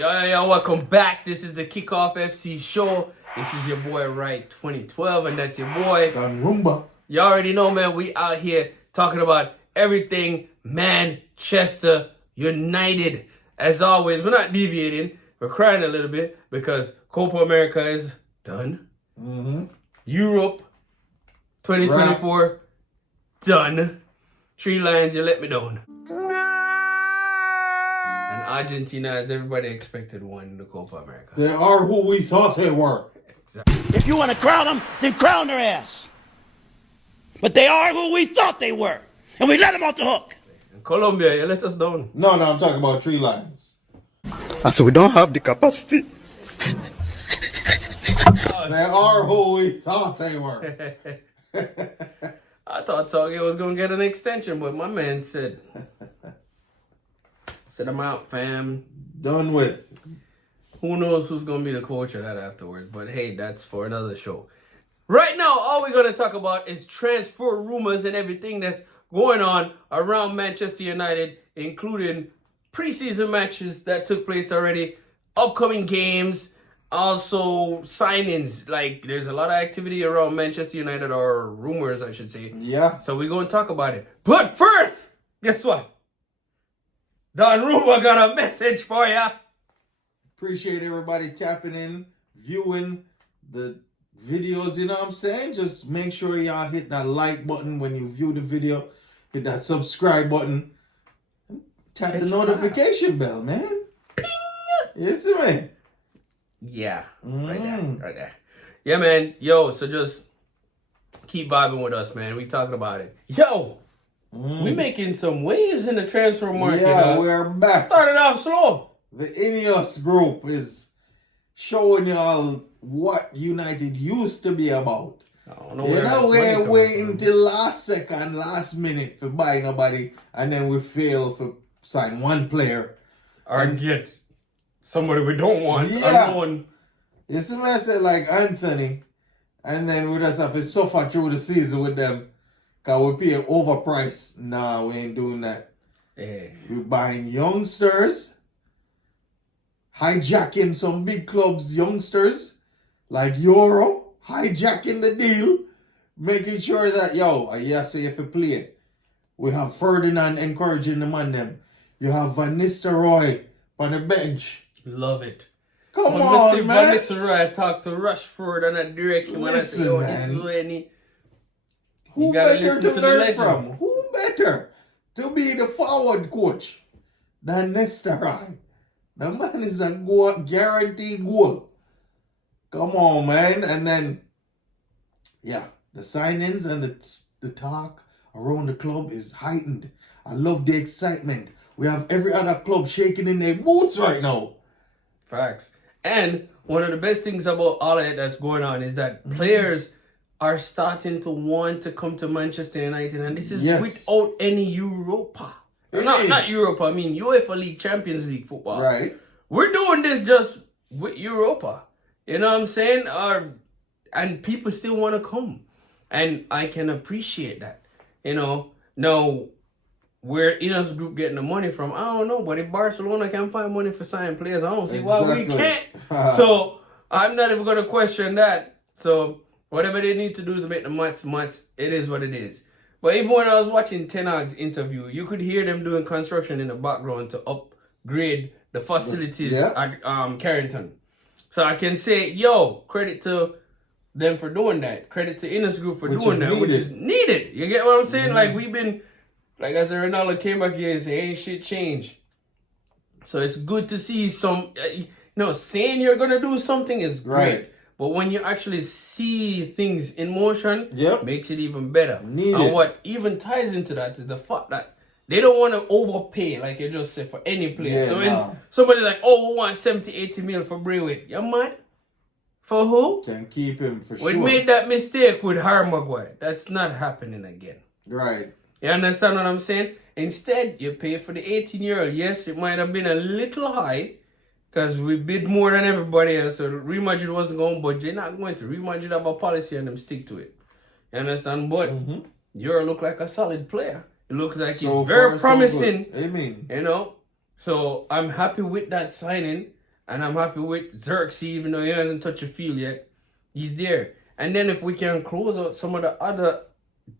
Welcome back. This is the Kickoff FC show. This is your boy, Right 2012, and that's your boy. Dan Rumba. You already know, man, we out here talking about everything Manchester United. As always, we're not deviating. We're crying a little bit because Copa America is done. Europe 2024 Rats. done. Three Lions, you let me down. And Argentina, as everybody expected, won the Copa America. They are who we thought they were. If you want to crown them, then crown their ass. But they are who we thought they were. And we let them off the hook. And Colombia, you let us down. No, I'm talking about Three Lions. And so we don't have the capacity. They are who we thought they were. I thought Sauge was going to get an extension, but my man said, I'm out, fam. Done with. Who knows who's going to be the coach of that afterwards. But hey, that's for another show. Right now, all we're going to talk about is transfer rumors and everything that's going on around Manchester United, including preseason matches that took place already, upcoming games, also signings. Like, there's a lot of activity around Manchester United, or rumors, I should say. Yeah. So we're going to talk about it. But first, guess what? Don Rumba got a message for ya. Appreciate everybody tapping in, viewing the videos, you know what I'm saying? Just make sure y'all hit that like button when you view the video. Hit that subscribe button. Tap the notification bell, man. Ping! You see me? Yeah, right there. Yeah, man. Yo, so just keep vibing with us, man. We talking about it. Yo, we making some waves in the transfer market. Yeah, we're back. Started off slow. The Ineos group is showing y'all what United used to be about. I don't know You where know, this money we're coming waiting from. till last second, last minute for buy nobody, and then we fail for sign one player. Or get somebody we don't want. Yeah. Unknown. You see what I said, like Anthony, and then we just have to suffer through the season with them, because we pay overpriced. Nah, we ain't doing that. Yeah. We're buying youngsters, hijacking some big clubs' youngsters, like Euro, hijacking the deal, making sure that, yes, if you play it. We have Ferdinand encouraging the man them. You have Van Nistelrooy on the bench. Love it. Come When on, Mr. man. Van Nistelrooy talked to Rashford and I direct him and I said, Listen, this man. is when he... Who You gotta better listen to to the learn legend. from? Who better to be the forward coach than Nestor? The man is a guaranteed goal. Come on, man. And then, the signings and the talk around the club is heightened. I love the excitement. We have every other club shaking in their boots right now. Facts. And one of the best things about all of it that's going on is that players are starting to want to come to Manchester United, and this is Yes. without any Europa. Not Europa, I mean UEFA League, Champions League football. Right. We're doing this just with Europa. You know what I'm saying? And people still want to come. And I can appreciate that. You know, now, where Ineos Group getting the money from, I don't know. But if Barcelona can find money for signing players, I don't see why we Exactly. can't. So, I'm not even going to question that. So, whatever they need to do to make the mutts, it is what it is. But even when I was watching Ten Hag's interview, you could hear them doing construction in the background to upgrade the facilities at Carrington. So I can say, credit to them for doing that. Credit to Ineos Group for doing that, which is needed. You get what I'm saying? Like, we've been, like I said, Ronaldo came back here and said, ain't shit changed. So it's good to see some, saying you're going to do something is great. Right. But when you actually see things in motion, Yep. makes it even better. Needed. And what even ties into that is the fact that they don't want to overpay, like you just said, for any player. Yeah, so when no. somebody like, we want 70, 80 mil for Braithwaite. You mad? For who? Can keep him for We sure. made that mistake with Harry Maguire. That's not happening again. Right. You understand what I'm saying? Instead, you pay for the 18-year-old. Yes, it might have been a little high because we bid more than everybody else. So Real Madrid wasn't going, but you're not going to. Real Madrid have a policy and them stick to it. You understand? But you look like a solid player. It looks like So he's very far, so promising. good. Amen. You know? So I'm happy with that signing. and I'm happy with Xerxes, even though he hasn't touched a field yet. He's there. And then if we can close out some of the other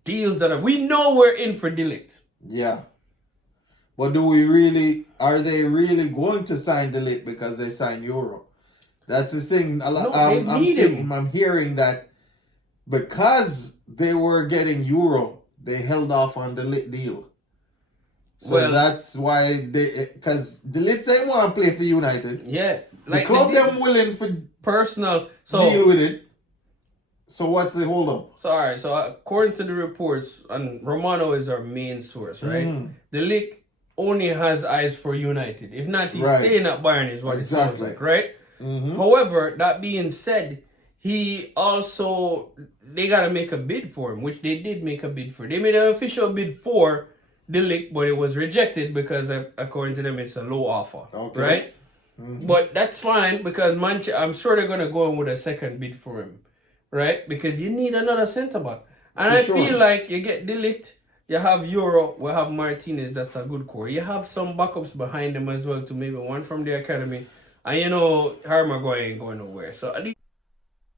deals we know we're in for De Ligt. Yeah. But are they really going to sign De Ligt because they signed Euro? That's the thing. I'm hearing that because they were getting Euro, they held off on the De Ligt deal. So that's why because De Ligt ain't want to play for United. Yeah. The club them willing for personal deal with it. So what's the hold up? So alright, so according to the reports, and Romano is our main source, right? De Ligt only has eyes for United. If not, he's staying at Bayern is what it sounds like, right? However, that being said, they gotta make a bid for him, which they did make a bid for. They made an official bid for De Ligt, but it was rejected because according to them it's a low offer. Okay. Right? But that's fine because I'm sure they're gonna go in with a second bid for him. Right? Because you need another centre back. And feel like you get De Ligt, you have Euro, we have Martinez, that's a good core. You have some backups behind them as well, to maybe one from the academy. And Harry Maguire ain't going nowhere. So at least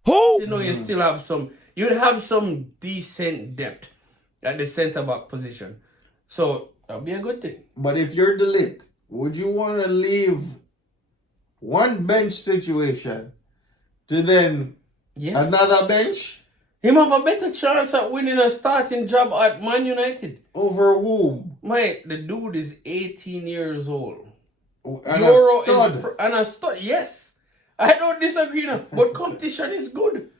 you still have you'd have some decent depth at the centre back position. So that'll be a good thing. But if you're De Ligt, would you want to leave one bench situation to then another bench? Him have a better chance at winning a starting job at Man United. Over whom? Mate, the dude is 18 years old. And a stud. And a stud, yes. I don't disagree now, but competition is good.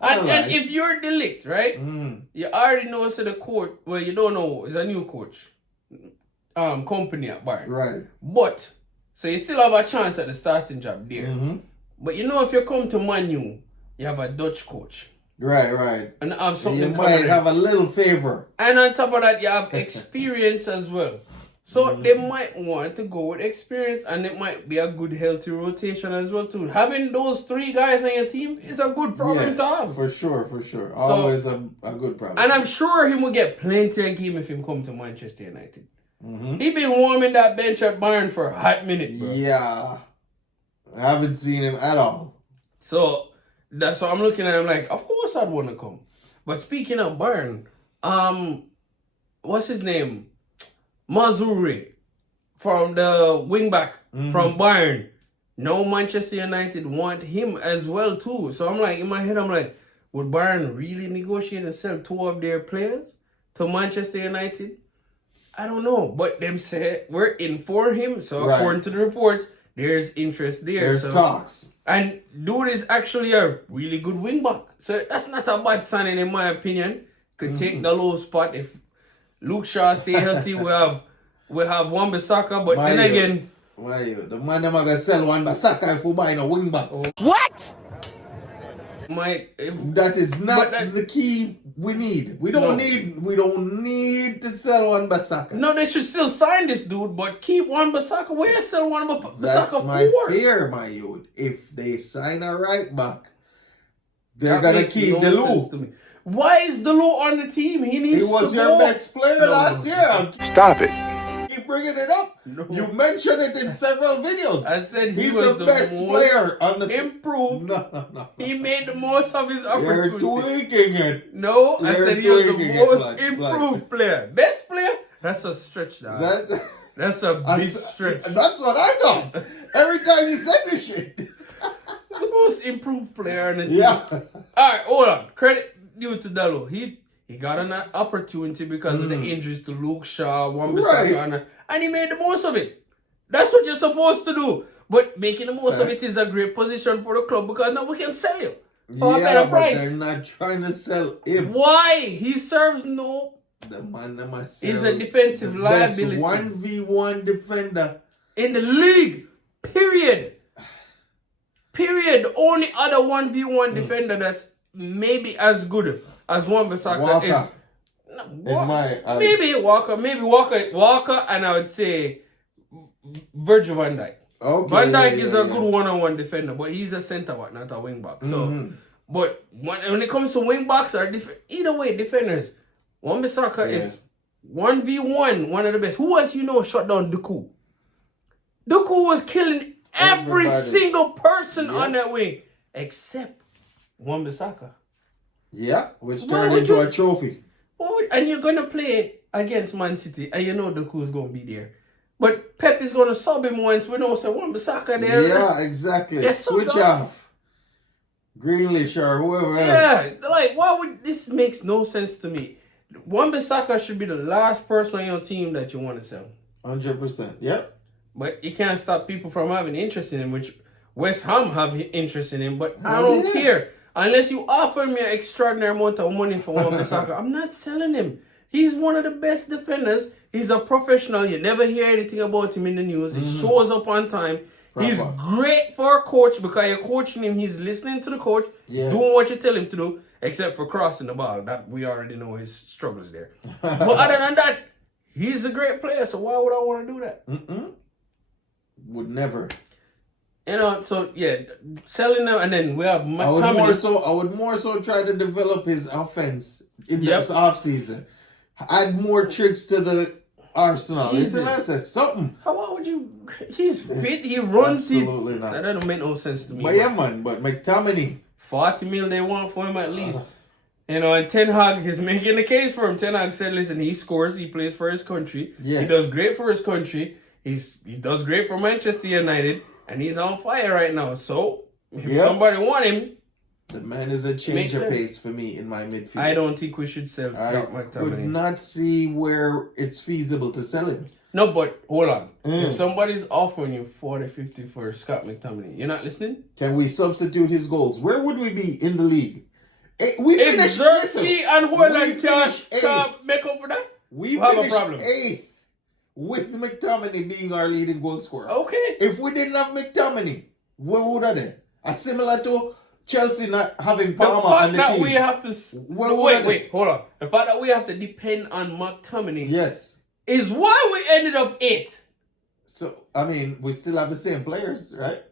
And if you're De Ligt, right? You already know the coach. Well, you don't know. It's a new coach. Company at Bayern. Right. But, so you still have a chance at the starting job there. But if you come to Man U, you have a Dutch coach. Right. And have something you might have a little favor. And on top of that, you have experience as well. So they might want to go with experience, and it might be a good healthy rotation as well too. Having those three guys on your team is a good problem to have. For sure. Always a good problem. And I'm sure he will get plenty of game if he come to Manchester United. He been warming that bench at Bayern for a hot minute, bro. Yeah. I haven't seen him at all. So that's what I'm looking at. I'm like, of course I'd want to come. But speaking of Bayern, what's his name? Mazuri from the wingback from Bayern. No, Manchester United want him as well too. So I'm like, in my head, I'm like, would Bayern really negotiate and sell two of their players to Manchester United? I don't know. But them say we're in for him. So according to the reports, there's interest there. There's talks. And dude is actually a really good wingback. So that's not a bad signing in my opinion. Could take the low spot if Luke Shaw stay healthy. we have Wan-Bissaka, but then again, the man them gonna sell Wan-Bissaka if we buy a wing back. What? That is not the key we need. We don't need to sell Wan-Bissaka. No, they should still sign this dude, but keep Wan-Bissaka. Where sell Wan-Bissaka? That's my fear, my youth. If they sign a right back, they're gonna keep Delou. Why is Delou on the team? He was your best player last year. Stop it. Keep bringing it up. No. You mentioned it in several videos. I said he's was the best player on the improved. No. He made the most of his opportunity. You're tweaking it. No, I said he was the most improved player. Best player? That's a stretch now. That's a big stretch. That's what I thought. Every time he said this shit. The most improved player on the team. Yeah. Alright, hold on. Credit due to Delou. He got an opportunity because of the injuries to Luke Shaw, Wan-Bissaka, and he made the most of it. That's what you're supposed to do. But making the most of it is a great position for the club because now we can sell you for a better price. They're not trying to sell him. Why? He serves no. The man must He's a defensive liability. Best 1v1 defender in the league. Period. The only other 1v1 defender that's maybe as good as Wan-Bissaka Walker. In my eyes. Maybe Walker, and I would say Virgil van Dijk. Okay, Van Dijk is a good one-on-one defender, but he's a centre back, not a wing back. So, but when it comes to wing backs or either way, defenders, Wan-Bissaka is 1v1, one of the best. Who else shut down Doku? Doku was killing every Everybody. single person on Yep. that wing except Wan-Bissaka. Yeah, which Why turned would into you a s- trophy. And you're gonna play against Man City, and you know Doku's gonna be there. But Pep is gonna sub him once. We know so Wan-Bissaka there. Yeah, exactly. Yes, so Switch dog. off. Grealish or whoever else. Yeah, like why would this makes no sense to me? Wan-Bissaka should be the last person on your team that you want to sell. 100%. Yep. But you can't stop people from having interest in him, which West Ham have interest in him. But I Oh, don't yeah. care. Unless you offer me an extraordinary amount of money for Wan-Bissaka, I'm not selling him. He's one of the best defenders. He's a professional. You never hear anything about him in the news. He shows up on time. He's Proper. great for a coach because you're coaching him. He's listening to the coach, Yeah. doing what you tell him to do, except for crossing the ball. That we already know his struggles there. But other than that, he's a great player. So why would I want to do that? Would never. You know, so yeah, selling them, and then we have I would McTominay. more so try to develop his offense in Yep. this offseason. Add more tricks to the arsenal. Easy. Listen, I said something. Why would you? He's fit. He runs. Absolutely not. That don't make no sense to me. But yeah, man. But McTominay. 40 mil they want for him at least. You know, and Ten Hag is making the case for him. Ten Hag said, listen, he scores, he plays for his country. Yes. He does great for his country. He does great for Manchester United, and he's on fire right now. So, if Yep. somebody want him, The man is a Makes change of sense. pace for me in my midfield. I don't think we should sell I Scott could McTominay. not see where it's feasible to sell him. No, but hold on. If somebody's offering you 40-50 for Scott McTominay, you're not listening? Can we substitute his goals? Where would we be in the league? We If finished Xerxes and we Haaland finished eighth. can't make up for that, We we'll have a finished problem. 8th with McTominay being our leading goal scorer. Okay. If we didn't have McTominay, what would I do? Similar to Chelsea not having The Palmer on fact the that team. we have to... What would I do? Wait, hold on. The fact that we have to depend on McTominay Yes. is why we ended up 8th. So, I mean, we still have the same players, right?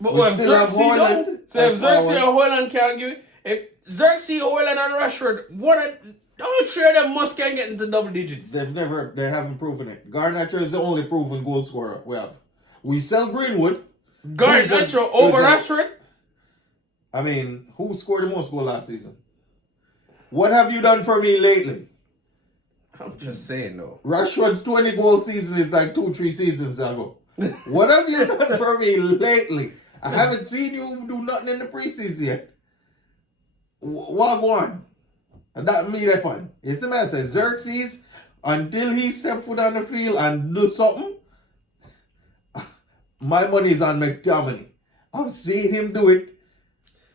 But We if still have Xerxes Haaland don't, so as if Xerxes forward. and Haaland can't give it, if Xerxes, Haaland and Rashford, all three of them must can get into double digits. They haven't proven it. Garnacho is the only proven goal scorer we have. We sell Greenwood. Garnacho over who's a- Rashford? I mean, who scored the most goal last season? What have you done for me lately? I'm just saying though. Rashford's 20 goal season is like 2-3 seasons ago. What have you done for me lately? I haven't seen you do nothing in the preseason yet. What on? And that me that one. It's the man says Xerxes, until he step foot on the field and do something, my money's on McTominay. I've seen him do it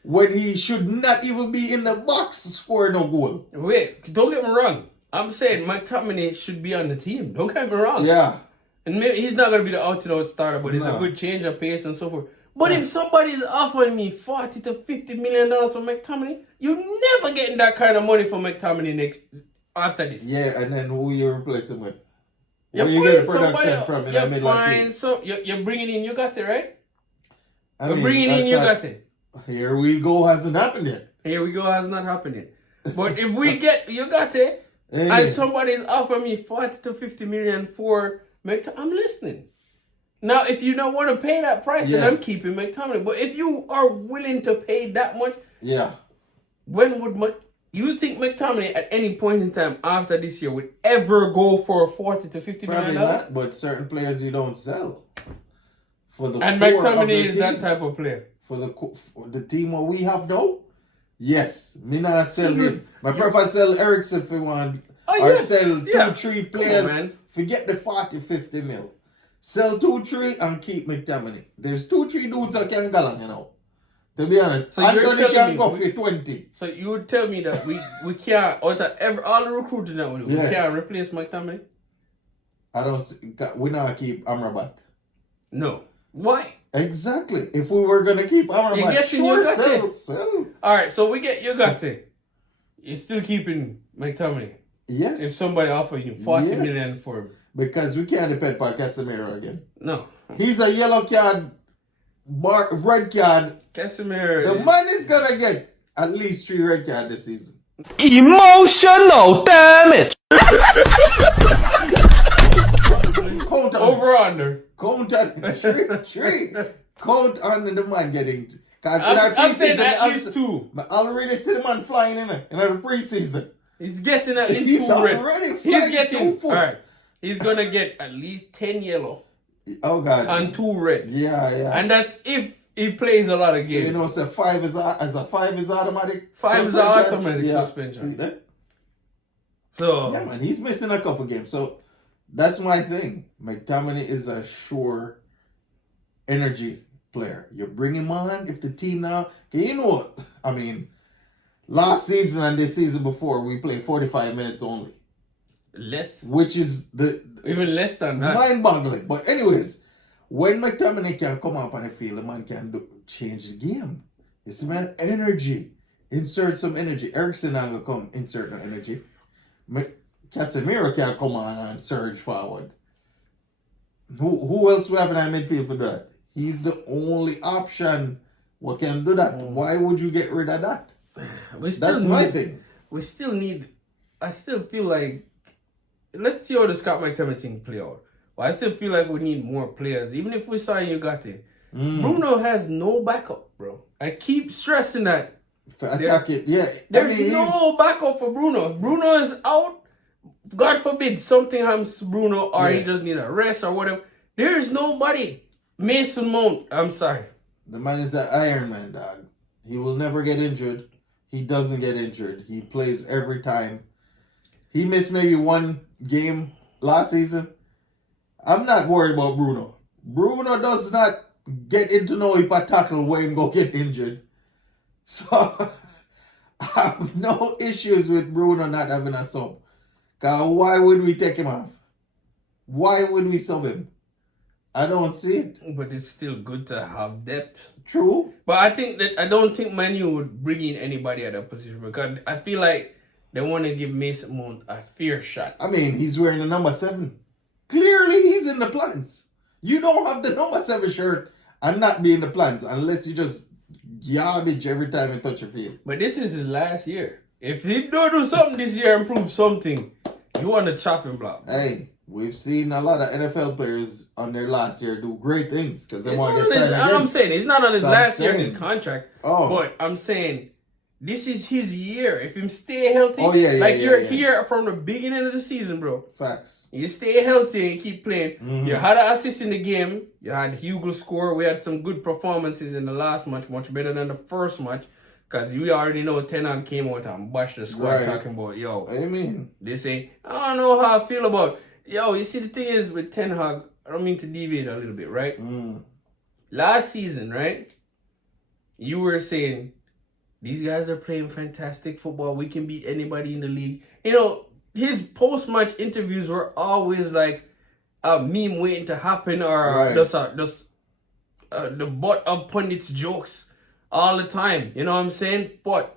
when he should not even be in the box scoring no goal. Wait, don't get me wrong. I'm saying McTominay should be on the team. Don't get me wrong. Yeah. And maybe he's not going to be the out-and-out starter, but he's a No. good change of pace and so forth. But if somebody's offering me $40 to $50 million for McTominay, you're never getting that kind of money for McTominay after this. Yeah, and then who you replace him with? You Where you get production from in the middle of the team? So you're bringing in Ugarte, right? I You're mean, bringing in that's Ugarte. Here we go, hasn't happened yet. Here we go, has not happened yet. But if we get Ugarte, Hey. and somebody's offering me 40 to 50 million for McTominay, I'm listening. Now, if you don't want to pay that price, Yeah. then I'm keeping McTominay. But if you are willing to pay that much, Yeah. when would you think McTominay at any point in time after this year would ever go for 40 to 50 Probably million? not, but certain players you don't sell. For the And core of McTominay the is team, that type of player. for the team what we have now, yes. Me not sell him. My prefer sell Ericsson if you want. Oh, or yes. sell Yeah. 2-3 Come on, players. man. Forget the 40-50 mil. Sell 2-3 and keep McTominay. There's 2-3 dudes that can go on, you know. To be honest. So you're Anthony telling can me go we- for 20. So you would tell me that we can't, out of all the recruiting that we do, Yeah. we can't replace McTominay? I don't see, we not keep Amrabat. No. Why? Exactly. If we were gonna keep Amrabat, You getting sure, Ugarte. sell. All right, so we get Ugarte. You're still keeping McTominay. Yes. If somebody offers you 40 Yes. million for him. Because we can't depend on Casemiro again. No. He's a yellow card, red card. Casemiro. The man is gonna get at least 3 red cards this season. Emotional damage. Count on Over under. Count on three. Count on the man getting. Because I'm saying at least 2. I already see the man flying in the preseason. He's getting at least He's 2 red. already He's flying getting 2 foot. alright. He's gonna get at least 10 yellow Oh God. and 2 red. Yeah. And that's if he plays a lot of So games. you know, so 5 is automatic. 5 is suspension. automatic Yeah. suspension. See that? So Yeah, man, he's missing a couple games. So that's my thing. McTominay is a sure energy player. You bring him on if the team now. You know what? I mean, last season and this season before, we played 45 minutes only, less, which is the even less than that. mind-boggling. But anyways, when McTominay can come up on the field, the man can change the game. It's man energy. Insert some energy. Ericsson now gonna come insert no energy. Casemiro can come on and surge forward. Who else we have in our midfield for that? He's the only option what can do that. Why would you get rid of that? That's my thing. We still need. I still feel like. Let's see how the Scott McTominay thing play out. But I still feel like we need more players. Even if we sign Ugarte, Bruno has no backup, bro. I keep stressing that. Attack it, yeah. There's no backup for Bruno. If Bruno is out, God forbid something happens to Bruno or he just need a rest or whatever. There's nobody. Mason Mount, I'm sorry. The man is an Iron Man, dog. He will never get injured. He doesn't get injured. He plays every time. He missed maybe 1 game last season. I'm not worried about Bruno. Bruno does not get into no if a tackle when go get injured. So I have no issues with Bruno not having a sub. Cause why would we take him off? Why would we sub him? I don't see it. But it's still good to have depth. True. But I don't think Manu would bring in anybody at that position because I feel like they want to give Mason Mount a fair shot. I mean, he's wearing the number 7. Clearly, he's in the plans. You don't have the number 7 shirt and not be in the plans unless you just garbage every time you touch your field. But this is his last year. If he don't do something this year and prove something, you want the chopping block. Hey, we've seen a lot of NFL players on their last year do great things because they want to It's get not signed on his- again. I'm saying he's not on his So I'm last year in saying- his contract. Oh. But I'm saying this is his year. If him stay healthy, Oh, yeah, like yeah, you're yeah. here from the beginning of the season, bro. Facts. You stay healthy and keep playing. Mm-hmm. You had an assist in the game. You had Hugo score. We had some good performances in the last match, much better than the first match. Because we already know Ten Hag came out and bashed the squad Right. talking about, yo, I mean, they say, I don't know how I feel about yo, you see the thing is with Ten Hag, I don't mean to deviate a little bit, right? Last season, right? You were saying these guys are playing fantastic football. We can beat anybody in the league. You know, his post-match interviews were always like a meme waiting to happen or Right. just the butt of pundits jokes all the time. You know what I'm saying? But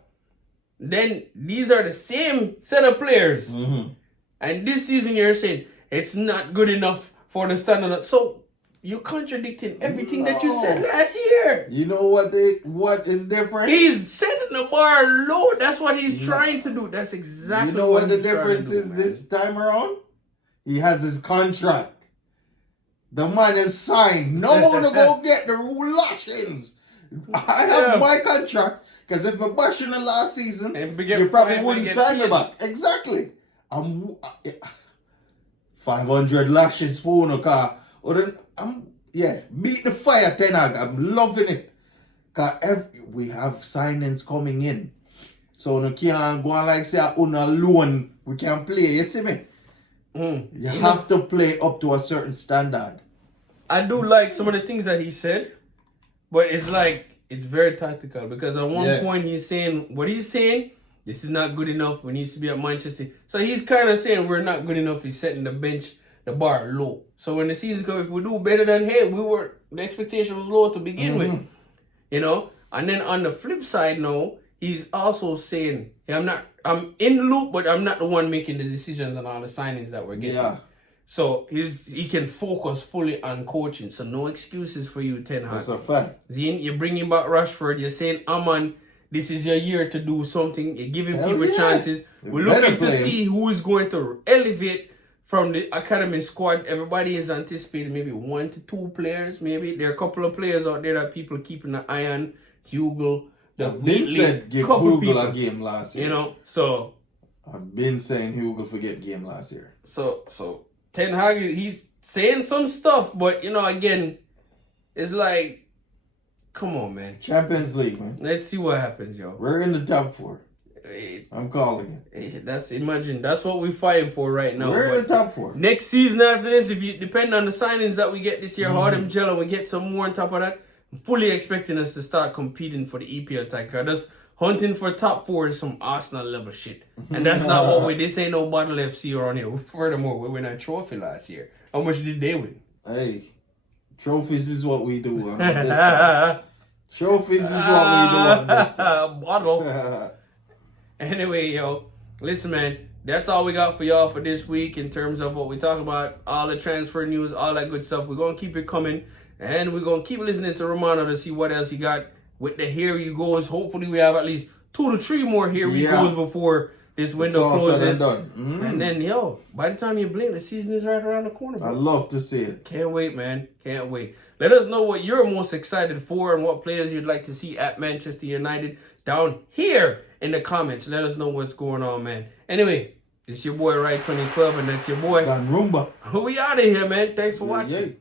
then these are the same set of players. And this season you're saying it's not good enough for the standard. So you're contradicting everything that you said last year. you know what is different? He's setting the bar low. That's what he's trying to do. That's exactly You know what the he's trying to difference do, is man. this time around? He has his contract. The man is signed. No one to go get the lashings. I have my contract because if I bash in the last season, If we get you probably fined, wouldn't we get sign me paid. back. Exactly. 500 lashes for no car. Or then beat the fire, Ten Hag. I'm loving it. Cause we have signings coming in. So no can't go on like say on a loan. We can play, you see me? You have to play up to a certain standard. I do like some of the things that he said, but it's like it's very tactical because at one point he's saying what he's saying. This is not good enough. We need to be at Manchester. So he's kind of saying we're not good enough. He's setting the bar low. So when the season comes, if we do better than the expectation was low to begin with, you know. And then on the flip side, now he's also saying, hey, I'm in the loop, but I'm not the one making the decisions on all the signings that we're getting. Yeah. So he can focus fully on coaching. So no excuses for you, Ten Hag. That's a fact. Zine, you're bringing back Rashford. You're saying, Aman, this is your year to do something. You're giving Hell people yeah. chances. You We're better looking to play him. see who is going to elevate from the academy squad, everybody is anticipating maybe 1 to 2 players. Maybe there are a couple of players out there that people keeping an eye on. Hugo, the I've been Wheatley, said give couple Hugo a people, game last year. you know. So I've been saying Hugo forget game last year. So Ten Hag, he's saying some stuff, but you know, again, it's like, come on, man. Champions League, man. Let's see what happens, yo. We're in the top 4. Eh, I'm calling it. that's what we're fighting for right now. We're in But the top 4. next season after this, if you depend on the signings that we get this year, how Mm-hmm. them gel and we get some more on top of that, I'm fully expecting us to start competing for the EPL title. Just hunting for top 4 is some Arsenal level shit. And that's not what we, this ain't no Bottle FC around here. Furthermore, we won a trophy last year. How much did they win? Hey, trophies is what we do on this side. Trophies is what we do on this side. Bottle. Anyway, yo, listen, man, that's all we got for y'all for this week in terms of what we talk about, all the transfer news, all that good stuff. We're going to keep it coming, and we're going to keep listening to Romano to see what else he got with the Here You Goes. Hopefully, we have at least 2 to 3 more Here We Yeah. Goes before this It's window all closes. said and done. Mm. And then, yo, by the time you blink, the season is right around the corner, I bro. love to see it. Can't wait, man. Can't wait. Let us know what you're most excited for and what players you'd like to see at Manchester United down here in the comments. Let us know what's going on, man. Anyway, it's your boy, Right 2012, and that's your boy. Dan Rumba. We out of here, man. Thanks for watching. Yeah.